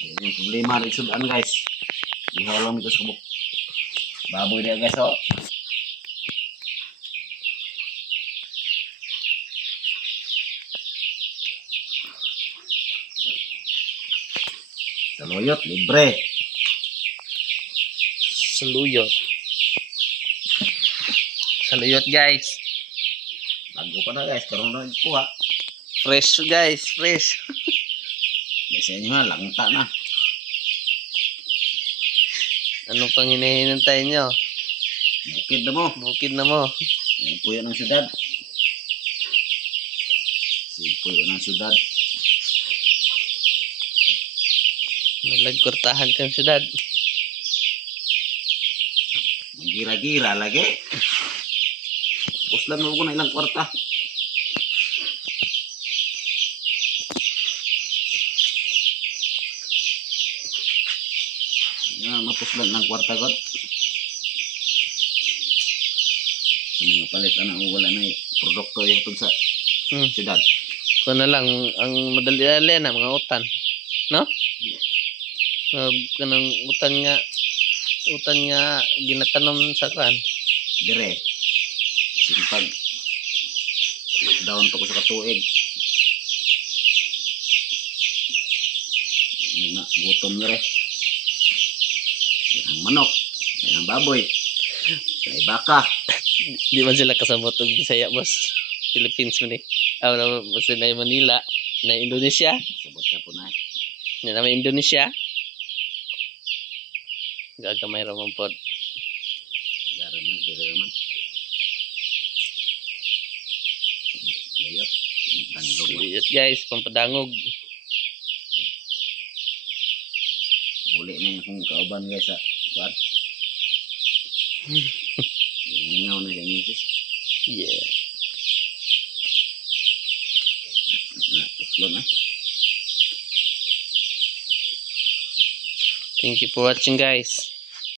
Yan yung problema rin sudan guys. Ihaw lang ito sa kabuk. Baboy dia guys oh. Saluyot, libre. Saluyot. Saluyot guys. Bago pa na guys, karoon na kuha. Fresh guys, fresh. Biasanya mah langka na. Ano pang hinihintay nyo? Bukid na mo. Bukid na mo. Yan puyo ng syudad. Si puyo ng syudad. Nalagkurtahan kang syudad. Gira-gira lagi. Puslan mo ko na ilang kwarta. Yan, mapuslan ng kwarta kot. Sa mga palit na wala na produkto yung sa syudad. Kung na lang, ang madali-dali na mga utan. No? Kanang utan nga ginatanom sa kan. Dire. Simpag. Down to ko sa katuig. Yan na, gutom dire. Yan ang manok. Yan ang baboy. Yan ang baka. Di man sila kasabot og Bisaya boss. Philippines man eh. Na basta na Manila, na Indonesia. Sabot ka po na. Na naman Indonesia. Gagamay ra man pod. Sigaran na, dire naman. Loyot. Tandog. Saluyot guys, pampadangog. Uli na yung kung kauban guys sa kuwan. Ngaw na yung misis. Yeah. Tuklo na. Thank you for watching guys.